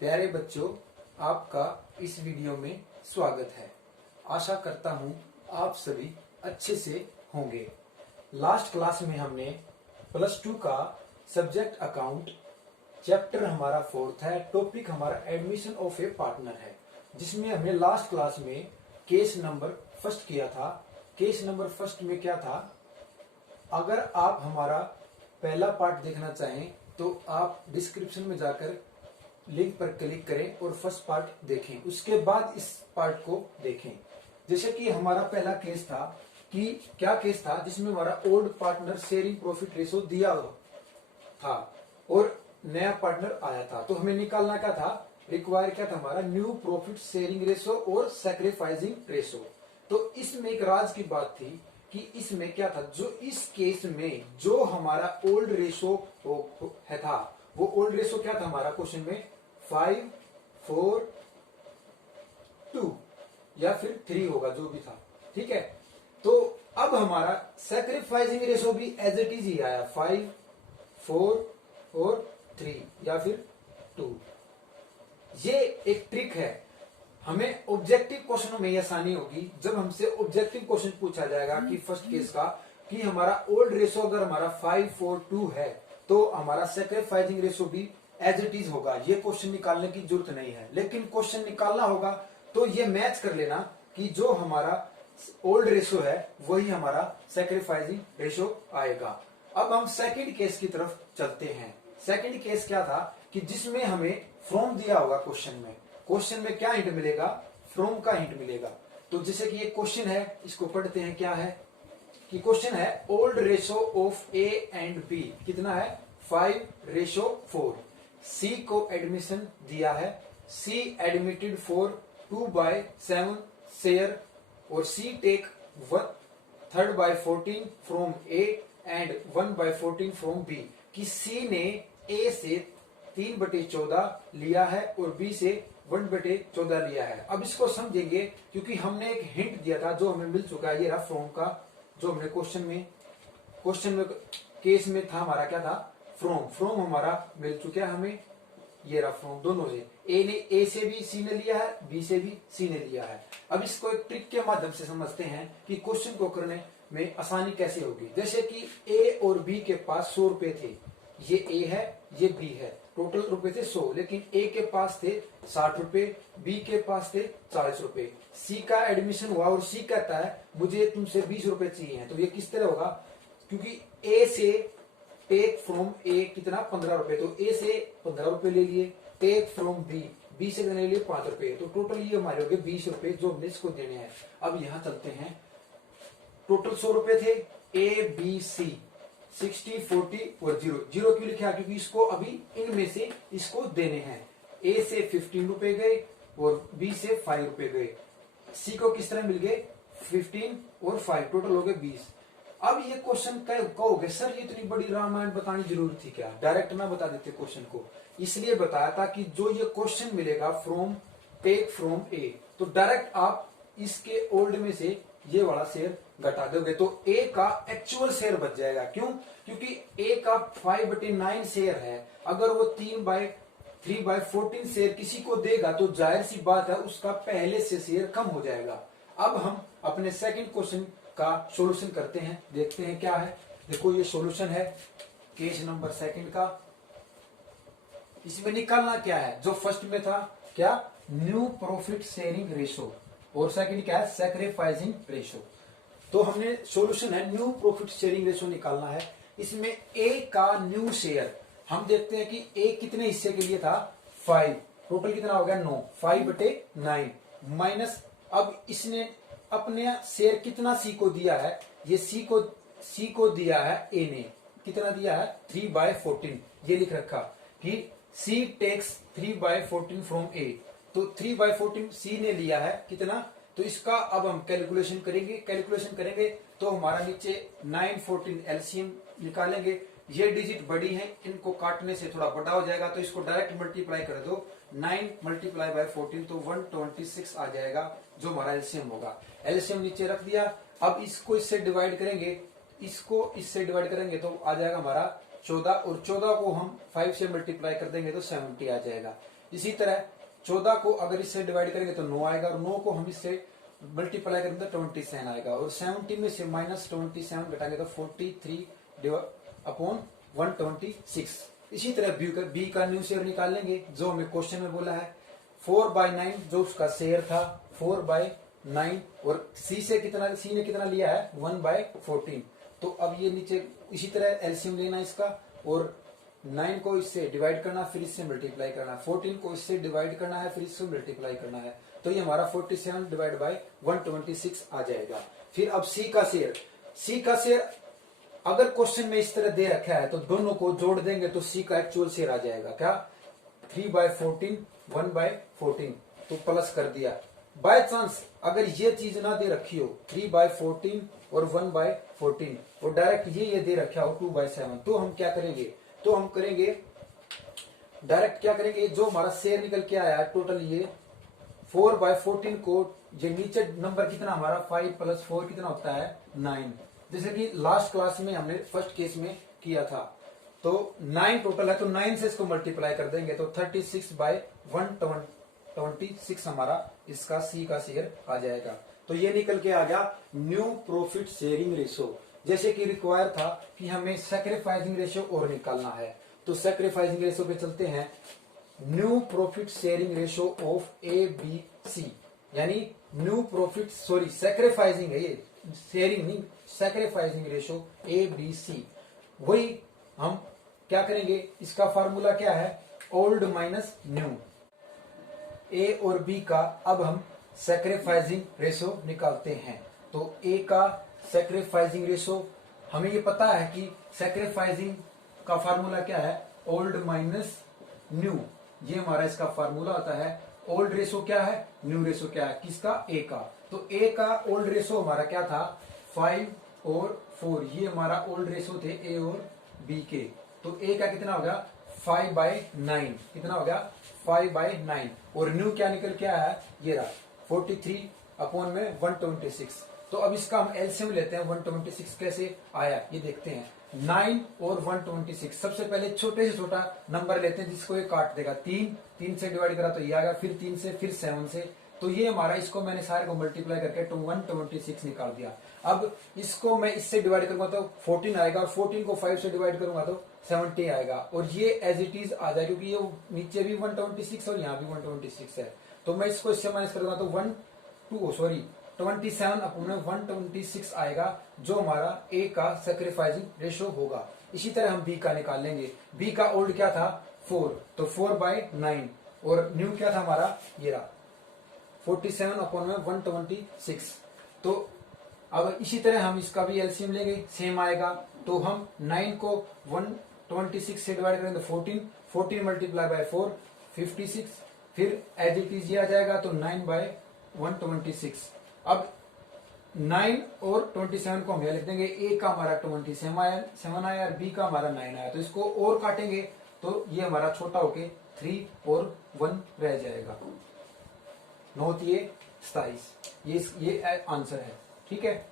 प्यारे बच्चों, आपका इस वीडियो में स्वागत है। आशा करता हूँ आप सभी अच्छे से होंगे। लास्ट क्लास में हमने +2 का सब्जेक्ट अकाउंट चैप्टर हमारा 4th है, टॉपिक हमारा एडमिशन ऑफ ए पार्टनर है, जिसमें हमने लास्ट क्लास में केस नंबर फर्स्ट किया था। केस नंबर फर्स्ट में क्या था, अगर आप हमारा पहला पार्ट देखना चाहें तो आप डिस्क्रिप्शन में जाकर लिंक पर क्लिक करें और फर्स्ट पार्ट देखें, उसके बाद इस पार्ट को देखें। जैसे कि हमारा पहला केस था कि क्या केस था, जिसमें हमारा old partner sharing profit ratio दिया था और नया पार्टनर आया था, तो हमें निकालना क्या था, रिक्वायर क्या था हमारा, न्यू प्रॉफिट शेयरिंग रेशो और सैक्रिफाइसिंग रेशो। तो इसमें एक राज की बात थी कि इसमें क्या था, जो इस केस में जो हमारा ओल्ड रेशो है था, वो ओल्ड रेशो क्या था हमारा क्वेश्चन में 5:4:2 या फिर 3 होगा, जो भी था, ठीक है। तो अब हमारा सैक्रिफाइसिंग रेशो भी एज इट इज ही आया 5, 4 और 3 या फिर 2। ये एक ट्रिक है, हमें ऑब्जेक्टिव क्वेश्चनों में आसानी होगी जब हमसे ऑब्जेक्टिव क्वेश्चन पूछा जाएगा कि फर्स्ट केस का कि हमारा ओल्ड रेशो अगर हमारा 5:4:2 है तो हमारा सैक्रिफाइसिंग रेशो भी एज इट इज होगा। ये क्वेश्चन निकालने की जरूरत नहीं है, लेकिन क्वेश्चन निकालना होगा तो ये मैच कर लेना कि जो हमारा ओल्ड रेशो है वही हमारा सैक्रिफाइसिंग रेशो आएगा। अब हम सेकंड केस की तरफ चलते हैं। सेकंड केस क्या था कि जिसमें हमें फ्रॉम दिया होगा क्वेश्चन में क्या हिंट मिलेगा, फ्रॉम का हिंट मिलेगा। तो जैसे कि ये क्वेश्चन है, इसको पढ़ते हैं। क्या है कि क्वेश्चन है old ratio of A and B कितना है 5:4। सी को एडमिशन दिया है, सी एडमिटेड फॉर 2/7 शेयर और C take 1/3/14 from A and 1/14 from B. कि सी ने ए से 3/14 लिया है और बी से 1/14 लिया है। अब इसको समझेंगे क्योंकि हमने एक हिंट दिया था जो हमें मिल चुका है। ये रहा फ्रॉम का, जो हमने क्वेश्चन में केस में था हमारा क्या था, फ्रॉम हमारा मिल चुका है हमें। ये रहा फ्रॉम, दोनों से ए से भी सी ने लिया है, बी से भी सी ने लिया है। अब इसको एक ट्रिक के माध्यम से समझते हैं कि क्वेश्चन को करने में आसानी कैसे होगी। जैसे कि ए और बी के पास 100 रुपए थे, ये ए है ये बी है, टोटल रुपए थे 100, लेकिन ए के पास थे 60 रुपए, बी के पास थे 40 रुपए। सी का एडमिशन हुआ और सी कहता है मुझे तुमसे 20 रुपए चाहिए, तो ये किस तरह होगा, क्योंकि ए से टेक फ्रॉम ए कितना 15 रुपए, तो ए से 15 रुपए ले लिए, टेक फ्रॉम बी से ले लिए 5 रुपए, तो टोटल ये हमारे हो गए 20 रुपए जो हमने इसको देने हैं। अब यहां चलते हैं, टोटल 100 रुपए थे, ए बी सी 60, 40 और 0 क्यों लिखा, क्योंकि इसको अभी इनमें से इसको देने हैं। ए से 15 रुपए गए और बी से 5 रुपए गए, सी को किस तरह मिल गए 15 और 5, टोटल हो गए 20। अब ये क्वेश्चन कहोगे सर ये इतनी बड़ी रामायण बतानी जरूरी थी क्या, डायरेक्ट ना बता देते क्वेश्चन को। इसलिए बताया था कि जो ये क्वेश्चन मिलेगा फ्रॉम टेक फ्रॉम ए, तो डायरेक्ट आप इसके ओल्ड में से ये वाला शेयर घटा दोगे तो ए का एक्चुअल शेयर बच जाएगा। क्यों, क्योंकि ए का 5/9 शेयर है, अगर वो 3/14 शेयर किसी को देगा तो जाहिर सी बात है उसका पहले से शेयर कम हो जाएगा। अब हम अपने सेकंड क्वेश्चन का सॉल्यूशन करते हैं, देखते हैं क्या है। देखो ये सॉल्यूशन है केस नंबर सेकंड का। इसमें निकालना क्या है, जो फर्स्ट में था क्या, न्यू प्रॉफिट शेयरिंग रेशो, और सेकंड क्या है, सैक्रिफाइसिंग रेशो। तो हमने सॉल्यूशन है न्यू प्रॉफिट शेयरिंग रेशो निकालना है। इसमें ए का न्यू शेयर हम देखते हैं कि ए कितने हिस्से के लिए था 5, टोटल कितना हो गया 9, 5/9 माइनस, अब इसने अपने शेयर कितना सी को दिया है, ये सी को दिया है ए ने, कितना दिया है 3/14, ये लिख रखा कि सी टेक्स 3/14 फ्रॉम ए, तो 3/14 सी ने लिया है कितना, तो इसका अब हम कैलकुलेशन करेंगे तो हमारा नीचे 9/14 एलसीएम निकालेंगे। ये डिजिट बड़ी है, इनको काटने से थोड़ा बड़ा हो जाएगा, तो इसको डायरेक्ट मल्टीप्लाई कर दो, 9 × 14 तो 126 आ जाएगा, जो हमारा एलसीएम होगा। एलसीएम नीचे रख दिया। अब इसको इससे डिवाइड करेंगे, तो आ जाएगा हमारा 14, और 14 को हम 5 से मल्टीप्लाई कर देंगे तो 70 आ जाएगा। इसी तरह 14 को अगर इससे डिवाइड करेंगे तो 9 आएगा, और 9 को हम इससे मल्टीप्लाई करेंगे तो 27 आएगा, और 70 में से -27 घटाएंगे तो 43 अपॉन 126। इसी तरह बी का न्यू शेयर निकाल लेंगे जो हमें क्वेश्चन में बोला है 4/9 जो उसका शेयर था 4/9, और सी ने कितना लिया है 1/14। तो अब ये नीचे इसी तरह एलसीएम लेना इसका, और 9 को इससे डिवाइड करना फिर इससे मल्टीप्लाई करना, 14 को इससे डिवाइड करना है फिर इससे मल्टीप्लाई करना है, तो ये हमारा 47 डिवाइड बाय 126 आ जाएगा। फिर अब सी का शेयर अगर क्वेश्चन में इस तरह दे रखा है तो दोनों को जोड़ देंगे तो सी का एक्चुअल शेयर आ जाएगा क्या 3/14 1/14, तो प्लस कर दिया। बाय चांस अगर ये चीज ना दे रखी हो 3/14 और 1/14 और डायरेक्ट ये दे रखा हो 2/7, तो हम क्या करेंगे, तो हम करेंगे डायरेक्ट क्या करेंगे, जो हमारा शेयर निकल के आया टोटल ये 4/14 को जो नीचे नंबर कितना हमारा 5 + 4 कितना होता है 9, जैसे कि लास्ट क्लास में हमने फर्स्ट केस में किया था, तो 9 टोटल है, तो 9 से इसको मल्टीप्लाई कर देंगे तो 36/126 हमारा इसका सी का शेयर आ जाएगा। तो ये निकल के आ गया न्यू प्रॉफिट शेयरिंग रेशियो। जैसे कि रिक्वायर था कि हमें सैक्रिफाइसिंग रेशियो और निकालना है, तो सैक्रिफाइसिंग रेशियो पे चलते हैं। New profit sharing ratio of A B C, यानी न्यू प्रॉफिट सैक्रिफाइसिंग है ये, शेयरिंग नहीं, sacrificing ratio A B C. वही हम क्या करेंगे, इसका फार्मूला क्या है ओल्ड माइनस न्यू, ए और बी का अब हम सैक्रिफाइसिंग रेशियो निकालते हैं। तो ए का सैक्रिफाइसिंग रेशियो हमें ये पता है कि सैक्रिफाइसिंग का फार्मूला क्या है ओल्ड माइनस न्यू, ये हमारा इसका फार्मूला आता है। ओल्ड रेशियो क्या है न्यू रेशियो क्या है किसका ए का, तो ए का ओल्ड रेशियो हमारा क्या था 5 और 4, ये हमारा ओल्ड रेशियो थे ए और बी के। तो ए का कितना हो गया 5/9, कितना हो गया 5/9, और न्यू क्या निकल के आया है ये रहा 43 अपॉन में 126। तो अब इसका हम एलसीएम लेते हैं, 126 कैसे आया ये देखते हैं। 9 और 126, सबसे पहले छोटे से छोटा नंबर लेते हैं जिसको ये काट देगा, 3 से डिवाइड करा तो ये आ गया, फिर 3 से, फिर 7 से, तो ये हमारा इसको मैंने सारे को मल्टीप्लाई करके 126 निकाल दिया। अब इसको मैं इससे डिवाइड करूंगा तो 14 आएगा, और 14 को 5 से डिवाइड करूंगा तो 70 आएगा, और ये एज इट इज आ जाए क्योंकि ये नीचे भी 126 और यहाँ भी 126 है, तो मैं इसको इससे माइनस करूंगा तो 27 अपॉन 126 आएगा, जो हमारा ए का सैक्रिफाइसिंग रेशियो होगा। इसी तरह हम बी का निकाल लेंगे। बी का ओल्ड क्या था 4, तो 4/9, और न्यू क्या था हमारा ये रहा 47 अपॉन में 126। तो अब इसी तरह हम इसका भी एलसीएम लेंगे, सेम आएगा। तो हम 9 को 126 से डिवाइड करेंगे तो 14 मल्टीप्लाई बाय 4 56, फिर एज इट इज आ जाएगा तो 9/126। अब 9 और 27 को हम यहां लिख देंगे, ए का हमारा 27 आया और बी का हमारा 9 आया, तो इसको और काटेंगे तो ये हमारा छोटा होके 3 और 1 रह जाएगा, 9×27, ये आंसर है। ठीक है,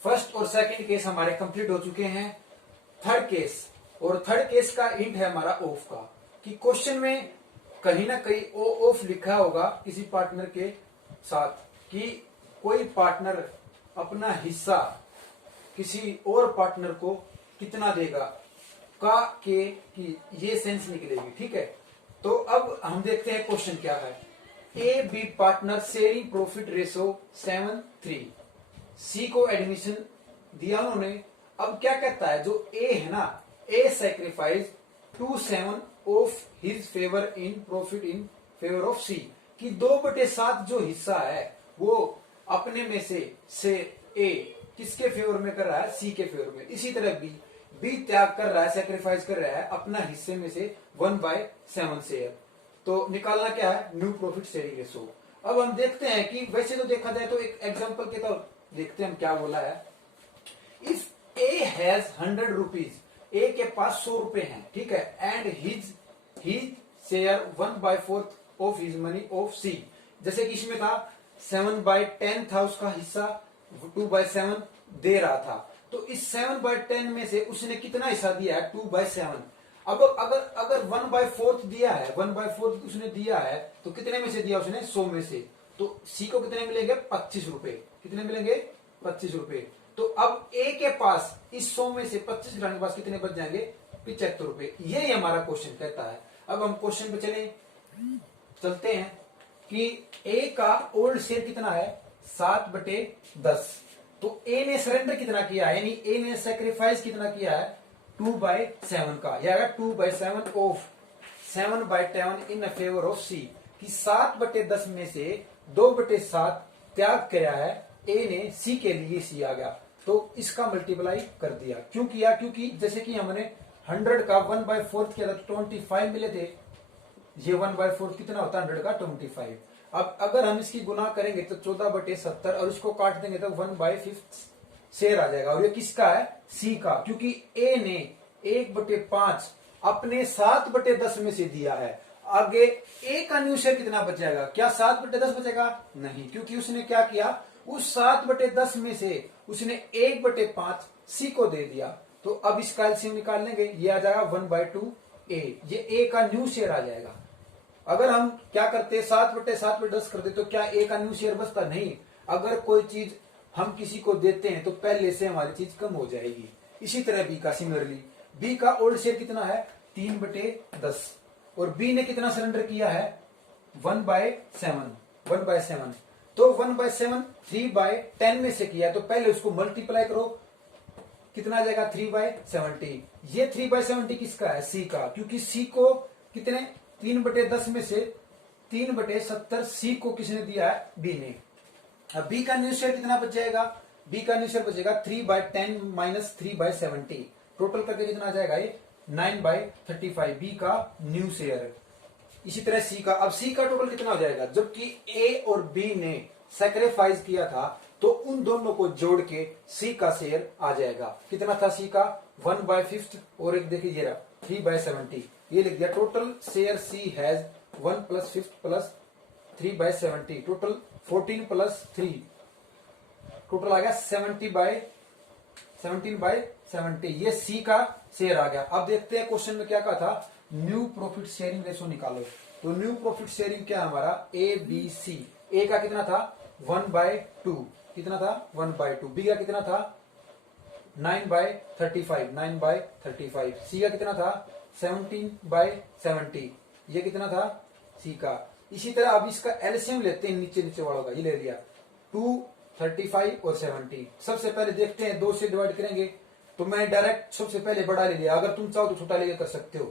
फर्स्ट और सेकंड केस हमारे कंप्लीट हो चुके हैं। थर्ड केस, और थर्ड केस का इंट है हमारा ऑफ का, कि क्वेश्चन में कहीं ना कहीं ऑफ लिखा होगा किसी पार्टनर के साथ, कि कोई पार्टनर अपना हिस्सा किसी और पार्टनर को कितना देगा का के की ये सेंस निकलेगी। ठीक है, तो अब हम देखते हैं क्वेश्चन क्या है। A B partner sharing profit ratio 7:3, C को एडमिशन दिया उन्होंने। अब क्या कहता है, जो ए है ना, A sacrifice 2/7 of his favour in profit in favour of C, कि 2/7 जो हिस्सा है वो अपने में से ए किसके फेवर में कर रहा है, सी के फेवर में। इसी तरह बी त्याग कर रहा है, सैक्रिफाइस कर रहा है अपना हिस्से में से 1/7 शेयर। तो निकालना क्या है, न्यू प्रॉफिट शेयरिंग रेशो। अब हम देखते हैं कि वैसे तो देखा जाए तो एक एग्जांपल के तौर देखते हैं हम क्या बोला है। If A has 100 rupees, A के पास 100 रुपए हैं, ठीक है, and his share 1/4 of his money of C, जैसे कि इसमें था 7/10 था उसका हिस्सा, 2/7 दे रहा था, तो इस 7/10 में से उसने कितना हिस्सा दिया है 2/7। अब अगर अगर 1/4 दिया है, 1/4 उसने दिया है, तो कितने में से दिया उसने? 100 में से। तो सी को कितने मिलेंगे? 25 रुपए। कितने मिलेंगे? 25 रुपए। तो अब ए के पास इस 100 में से 25 घटाने के पास कितने बच जाएंगे? 75 रुपए। यही हमारा क्वेश्चन कहता है। अब हम क्वेश्चन पे चलते हैं कि ए का ओल्ड शेयर कितना है? 7/10। तो ए ने सरेंडर कितना किया है, यानी ए ने सेक्रीफाइस कितना किया है? 2/7 का। यह आएगा 2/7 of 7/10 in favour of C. कि 7/10 में से 2/7 त्याग किया है ए ने सी के लिए, सी आ गया। तो इसका मल्टीप्लाई कर दिया। क्यों किया? क्योंकि जैसे कि हमने 100 का 1/4 किया था तो 25 मिले थे। ये 1/4 कितना होता है? 100 का 25। अब अगर हम इसकी गुना करेंगे तो 14/70 और इसको काट देंगे तो 1/5 शेयर आ जाएगा। और ये किसका है? सी का। क्योंकि ए ने 1/5 अपने 7/10 में से दिया है। आगे ए का न्यू शेयर कितना बच जाएगा? क्या 7/10 बचेगा? नहीं, क्योंकि उसने क्या किया? उस 7/10 में से उसने 1/5 सी को दे दिया। तो अब इसका एलसीएम निकाल लेंगे, ये आ जाएगा 1/2 ए। ये ए का न्यू शेयर आ जाएगा। अगर हम क्या करते? 7/7/10 करते तो क्या ए का न्यू शेयर बचता? नहीं। अगर कोई चीज हम किसी को देते हैं तो पहले से हमारी चीज कम हो जाएगी। इसी तरह बी का सिमिलरली, बी का ओल्ड शेयर कितना है? 3/10। और बी ने कितना सरेंडर किया है? 1/7। तो 1/7 3/10 में से किया है, तो पहले उसको मल्टीप्लाई करो, कितना आ जाएगा? 3/70। ये 3/70 किसका है? सी का। क्योंकि सी को कितने? 3/10 में से 3/70 सी को किसने दिया है? बी ने। अब बी का न्यू शेयर कितना बच जाएगा? बी का न्यू शेयर बचेगा 3/10 माइनस 3/70। टोटल करके कितना आ जाएगा? ये 9/35 बी का न्यू शेयर। इसी तरह सी का। अब सी का टोटल कितना हो जाएगा? जबकि ए और बी ने सैक्रिफाइस किया था तो उन दोनों को जोड़ के सी का शेयर आ जाएगा। कितना था सी का? 1/5 और एक देखिए ये रहा 3/70। ये लिख दिया। Total share C has 1+5 plus 3/70। Total 14 plus 3। Total आ गया 17/70। ये सी का शेयर आ गया। अब देखते हैं क्वेश्चन में क्या कहा था? न्यू प्रॉफिट शेयरिंग रेशो निकालो। तो न्यू प्रॉफिट शेयरिंग क्या हमारा? ए बी सी। ए का कितना था? 1/2। कितना था? 1/2। बी का कितना था? 9/35। सी का कितना था? 17/70। ये कितना था? सी का। इसी तरह अब इसका एलसीएम लेते हैं, नीचे नीचे वालों का। ये ले लिया 2, 35 और 70। सबसे पहले देखते हैं 2 से डिवाइड करेंगे तो मैं डायरेक्ट सबसे पहले बड़ा ले लिया। अगर तुम चाहो तो छोटा लेके कर सकते हो।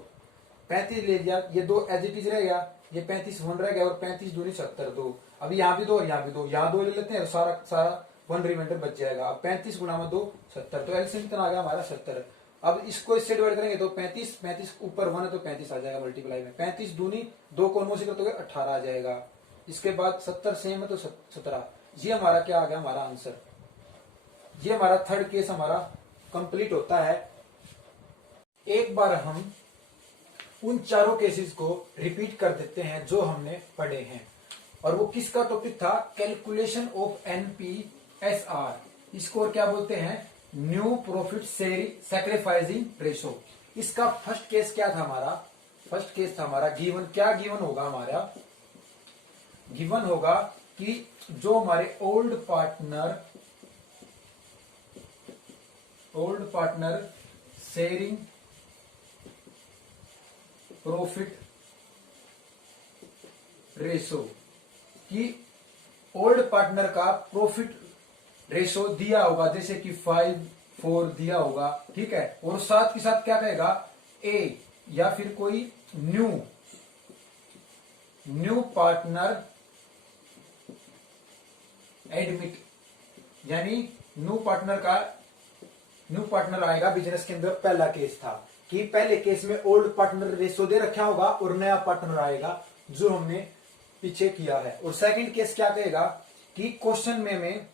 35 ले लिया। ये 2 एज इट इज रहेगा। ये 35 1 रह गया और 35 दूनी 70 2। अभी यहाँ भी 2 और यहाँ भी 2। यहाँ 2 ले लेते हैं और सारा 1 रिमाइंडर बच जाएगा। अब 35 गुणा में 2 70। तो एलसीएम कितना आ गया हमारा? 70। अब इसको इससे डिवाइड करेंगे तो 35 ऊपर 1 है तो 35 आ जाएगा मल्टीप्लाई में। 35 दूनी 2 को 9 से करते 18 आ जाएगा। इसके बाद 70 सेम है तो 17। ये हमारा क्या आ गया? हमारा आंसर। ये हमारा थर्ड केस हमारा कंप्लीट होता है। एक बार हम उन चारों केसेस को रिपीट कर देते हैं जो हमने पढ़े हैं। और वो किसका टॉपिक था? Calculation of एनपीएसआर। इसको और क्या बोलते हैं? New profit sacrificing ratio. इसका फर्स्ट केस क्या था हमारा? फर्स्ट केस था हमारा गिवन। क्या गिवन होगा हमारा? गिवन होगा कि जो हमारे old partner sharing profit ratio कि ओल्ड पार्टनर का प्रॉफिट रेशो दिया होगा, जैसे कि 5-4 दिया होगा, ठीक है। और साथ के साथ क्या कहेगा? ए या फिर कोई न्यू पार्टनर एडमिट, यानी न्यू पार्टनर आएगा बिजनेस के अंदर। पहला केस था कि पहले केस में ओल्ड पार्टनर रेशो दे रखा होगा और नया पार्टनर आएगा जो हमने पीछे किया है। और सेकंड केस क्या कहेगा कि क्वेश्चन में हमें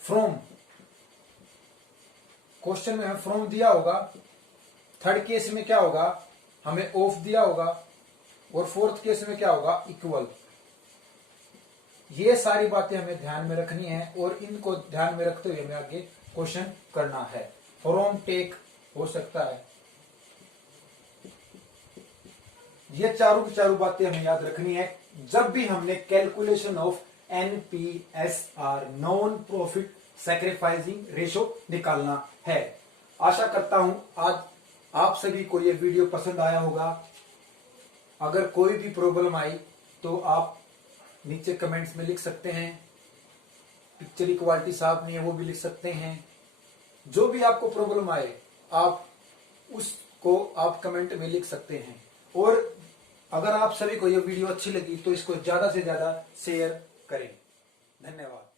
फ्रॉम दिया होगा। थर्ड केस में क्या होगा? हमें ऑफ दिया होगा। और फोर्थ केस में क्या होगा? इक्वल। ये सारी बातें हमें ध्यान में रखनी है और इनको ध्यान में रखते हुए हमें आगे क्वेश्चन करना है। फ्रॉम टेक हो सकता है, ये चारों की चारों बातें हमें याद रखनी है जब भी हमने calculation of NPSR, non profit sacrificing ratio निकालना है। आशा करता हूं आज आप सभी को यह वीडियो पसंद आया होगा। अगर कोई भी प्रॉब्लम आई तो आप नीचे कमेंट्स में लिख सकते हैं। पिक्चर की क्वालिटी साफ नहीं है वो भी लिख सकते हैं। जो भी आपको प्रॉब्लम आए आप उसको आप कमेंट में लिख सकते हैं। और अगर आप सभी को यह वीडियो अच्छी लगी तो इसको ज्यादा से ज्यादा शेयर करें। धन्यवाद।